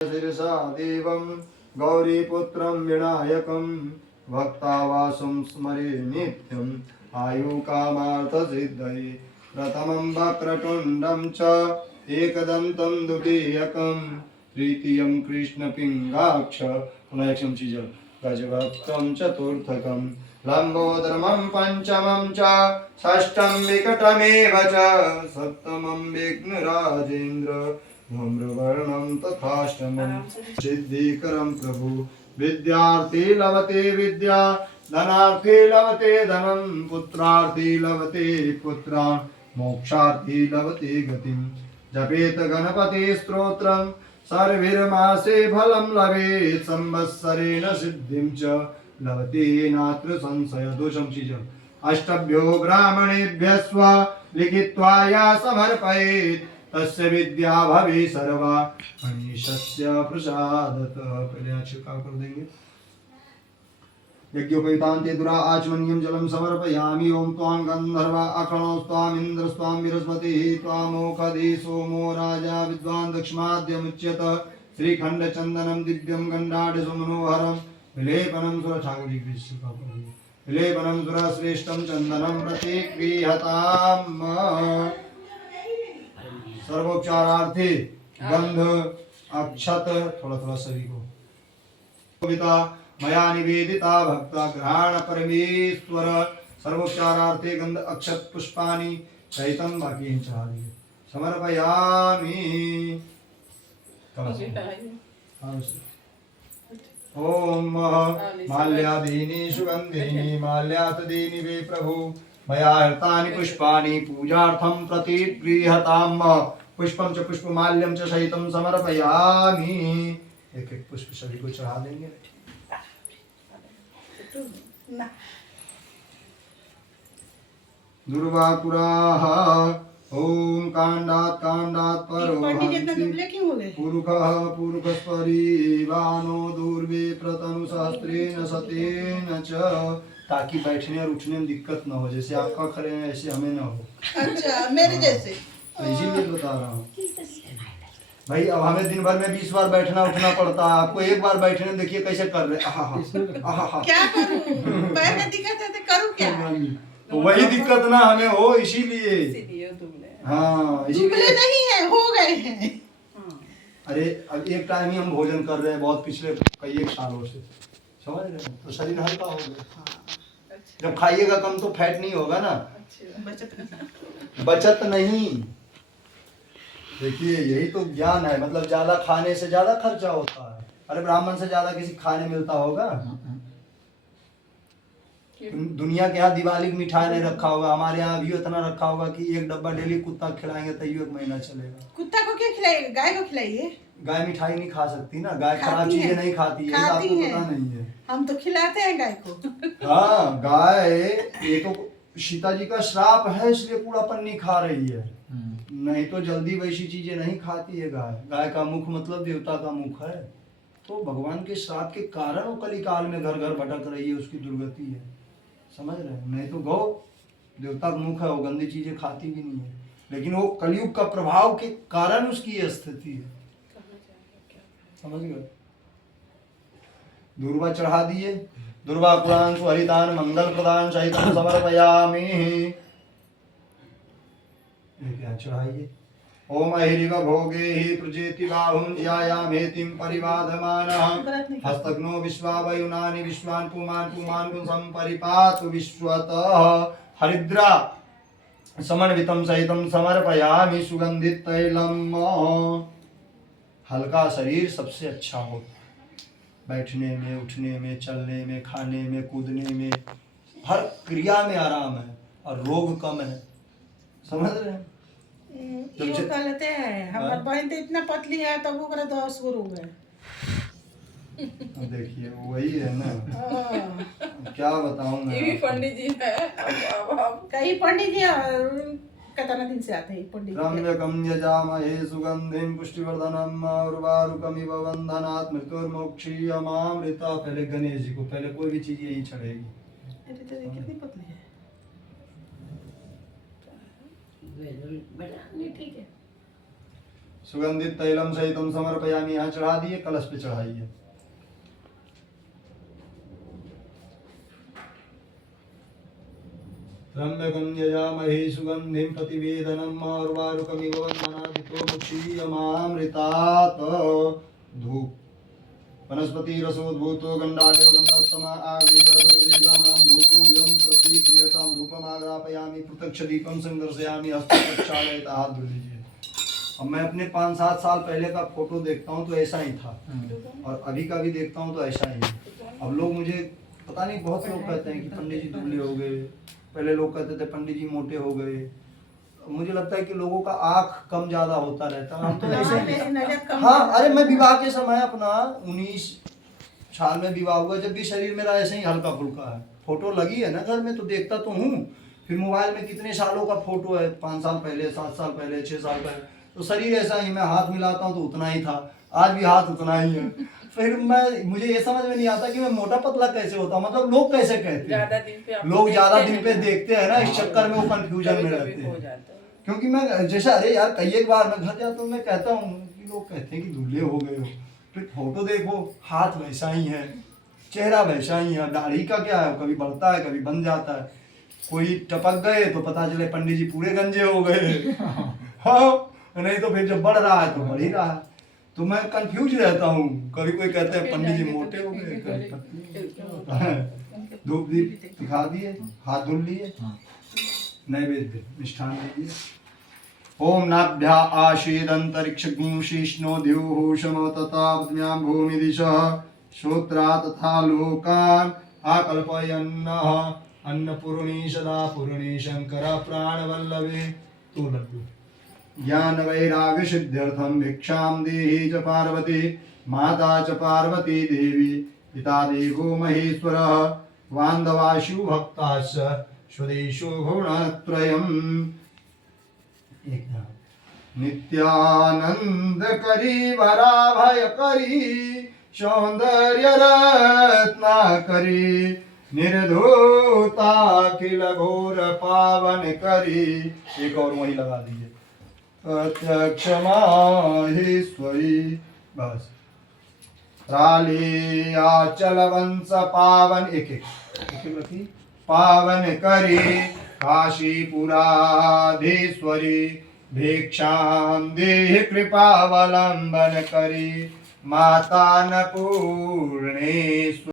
शिरसा देवं गौरीपुत्रं विनायकं भक्तावासं स्मरे नित्यम् आयुकामार्थसिद्धये प्रथमं वक्रतुण्डं च एकदन्तं द्वितीयकं तृतीयं कृष्णपिङ्गाक्ष पुनः गजभक्तं चतुर्थकं लम्बोदरमं पञ्चमं च षष्ठं विकटमेव च सप्तमं विघ्नराजेन्द्र धूम्रवर्णं तथाष्टमं सिद्धिकरं प्रभु विद्यार्थी लभते विद्या धनार्थी लभते धनं पुत्रार्थी लभते पुत्रान् मोक्षार्थी लभते गतिं जपेत गणपति स्तोत्रं सर्विर्मासे फलं लभेत् संवत्सरेण सिद्धिं च लभते नात्र संशय दोषं शीजम् अष्टभ्यो ब्राह्मणेभ्यस्व लिखित्वा या समर्पयेत् तस्य विद्या भवे सर्वा मनीषस्य प्रसादतः। पहले का कर देंगे। यज्ञोपवीतान्ते दुरा आचमनीयं जलं समर्पयामि। ओम त्वां गन्धर्वा अखणो त्वां इंद्र त्वां बृहस्पतिः त्वामोखधि सोमो राजा विद्वान् दक्षिणाद्यमुच्यत श्रीखण्ड चन्दनं दिव्यं गण्डाढ्य सुमनोहरं विलेपनं सुर ठाकुर जी कृष्ण का विलेपनं सुर श्रेष्ठं चन्दनं प्रतिगृह्यताम्। सर्वोपचारार्थी गंध अक्षत थोड़ा थोड़ा सभी को कविता मया निवेदिता भक्ता ग्रहण परमेश्वर सर्वोपचारार्थे गंध अक्षत पुष्पाणि सहितं बाकी चढ़ा दिए समर्पयामि। ओम माल्यादीनि सुगंधिनि माल्यातदीनि वे प्रभु मया हृतानि पुष्पाणि पूजार्थं प्रतिगृह्यताम्। पुष्पं च पुष्पमाल्यं च सहितं समर्पयामि। एक एक पुष्प सभी को चढ़ा देंगे। दुर्वापुराः ओम कांडात कांडात परो पुरुखः पुरुखस्परिवानो दूर्वे प्रतनु सहस्त्रेण सतेन च ताकि बैठने और उठने में दिक्कत ना हो। जैसे आपका खड़े हैं ऐसे हमें ना हो। अच्छा मेरे जैसे इसीलिए बता रहा हूँ भाई। अब हमें दिन भर में 20 बार बैठना उठना पड़ता है, आपको एक बार बैठने देखिए कैसे कर रहे। क्या करूं पैर में दिक्कत है तो करूं क्या। तो वही दिक्कत ना हमें हो इसीलिए। हाँ दुबले नहीं है हो गए हैं। अरे अब एक टाइम ही हम भोजन कर रहे हैं बहुत पिछले कई एक सालों से, समझ रहे हैं, तो शरीर हल्का हो गया। जब खाइएगा कम तो फैट नहीं होगा ना। बचत नहीं। देखिए यही तो ज्ञान है। मतलब ज्यादा खाने से ज्यादा खर्चा होता है। अरे ब्राह्मण से ज्यादा किसी खाने मिलता होगा? दुनिया के यहाँ दिवाली की मिठाई नहीं रखा होगा, हमारे यहाँ भी इतना रखा होगा कि एक डब्बा डेली कुत्ता खिलाएंगे तो एक महीना चलेगा। कुत्ता को क्यों खिलाइए, गाय को खिलाइए। गाय मिठाई नहीं खा सकती ना, गाय खराब चीजें नहीं खाती है, आपको पता नहीं है। हम तो खिलाते हैं गाय को। हाँ गाय, ये तो सीता जी का श्राप है इसलिए कूड़ा पन्नी खा रही है, नहीं तो जल्दी वैसी चीजें नहीं खाती है गाय। गाय का मुख मतलब देवता का मुख है, तो भगवान के श्राप के कारण वो कली काल में घर घर भटक रही है, उसकी दुर्गति है। समझ रहे हैं? नहीं तो गौ देवता का मुख है, वो गंदी चीजें खाती भी नहीं है, लेकिन वो कलयुग का प्रभाव के कारण उसकी यह स्थिति है। समझ गए? दुर्वा चढ़ा दिए। दुर्वा पुराण सुहरितान मंगल प्रदान सहित समर्पयामि। क्या चढ़ाइए? ओम अहिरिव भोगे हि प्रजेति बाहुं ज्यायामेतिं परिवाधमानः हस्तग्नो विश्वावयुनानि विश्वान् पुमान् पुमान् पुंसं परिपातु विश्वतः हरिद्रा समन्वितं सहितं समर्पयामि सुगंधित तैलम। हल्का शरीर सबसे अच्छा होता है, बैठने में उठने में चलने में खाने में कूदने में हर क्रिया में आराम है और रोग कम है। समझ रहे हैं? ये कहते हैं हमार बहन तो इतना पतली है तब वो करे 10 गो रोग है। देखिए वही है ना। क्या बताऊं मैं? ये पंडित जी है। कई पंडित जी कितना दिन से आते हैं पंडित जी। रम्यकं यजामहे सुगंधिं पुष्टिवर्धनम् उर्वारुकमिव बन्धनात् मृत्युर्मोक्षीयमामृता। पहले गणेश जी को, पहले कोई भी चीज यही चढ़ेगी। अरे तो कितनी पतली है। ठीक है। सुगंधित तैलम सहितम समर्पयामि। यहाँ चढ़ा दिए, कलश पे चढ़ाइए। त्र्यंबकं यजामहे सुगंधिं प्रतिवेदनम् उर्वारुकमिव वन्दनादितो मुक्षीयमामृतात्। धूप वनस्पति रसोद्भूतो गंडालयो गंधोत्तमा आग्नेयसर्वदेवानां धूपोऽयं प्रतिक्रियतां धूपमाग्रापयामि प्रत्यक्ष दीपं संदर्शयामि हस्ते प्रक्षालयत। हाथ धो लीजिए। अब मैं अपने 5-7 साल पहले का फोटो देखता हूँ तो ऐसा ही था, और अभी का भी देखता हूँ तो ऐसा ही है। अब लोग मुझे पता नहीं, बहुत लोग कहते हैं कि पंडित जी दुबले हो गए, पहले लोग कहते थे पंडित जी मोटे हो गए। मुझे लगता है कि लोगों का आँख कम ज्यादा होता रहता है, हम तो ऐसे ही। हाँ, अरे मैं विवाह के समय अपना 19 साल में विवाह हुआ, जब भी शरीर मेरा ऐसे ही हल्का फुल्का है। फोटो लगी है ना घर में तो देखता तो हूँ। फिर मोबाइल में कितने सालों का फोटो है, 5 साल पहले, 7 साल पहले, 6 साल पहले, तो शरीर ऐसा ही। मैं हाथ मिलाता हूँ तो उतना ही था, आज भी हाथ उतना ही है। फिर मुझे ये समझ में नहीं आता कि मैं मोटा पतला कैसे होता हूँ, मतलब लोग कैसे कहते हैं। लोग ज्यादा दिन पे देखते हैं ना, इस चक्कर में वो कंफ्यूजन में रहते हैं। क्योंकि मैं जैसे, अरे यार कई एक बार मैं घर जाता हूँ, मैं कहता हूँ कि लोग कहते हैं कि दुबले हो गए हो, फिर फोटो देखो हाथ वैसा ही है, चेहरा वैसा ही है, दाढ़ी का क्या है, कभी बढ़ता है कभी बन जाता है। कोई टपक गए तो पता चले पंडित जी पूरे गंजे हो गए। हाँ, नहीं तो फिर जब बढ़ रहा है तो बढ़ ही रहा है। तो मैं कंफ्यूज रहता हूँ। कभी कोई कहते हैं पंडित जी मोटे हो गए, कभी पतले। धूप दीप दिखा दिए, हाथ धुल लिए, नैवेद्य मिष्ठान दीजिए। ओम नाभ्या आशीदंतरिक्षं शीष्णो द्युः शमो तथा भूमि दिशः श्रोत्रा तथा लोकान् आकल्पयन्नः अन्नपूर्णे सदा पूर्णे शंकर प्राणवल्लभे। तू लड्डू ज्ञान वैराग्य सिद्ध्यर्थम भिक्षां देहि च पार्वती माता च पार्वती देवी पिता देवो महेश्वरः बान्धवाशु भक्ताश्च स्वदेशो गुणत्रयम्। नित्यानंद करी वराभय करी सौंदर्य रत्ना करी निर्धूता किल घोर पावन करी। एक और वही लगा दीजिए। प्रत्यक्ष माहेश्वरी, बस। राली आचल वंश पावन, एक रखी, पावन करी काशीपुराधीश्वरी भिक्षां देहि कृपावलंबन करी माता न पूर्णेश्वरी।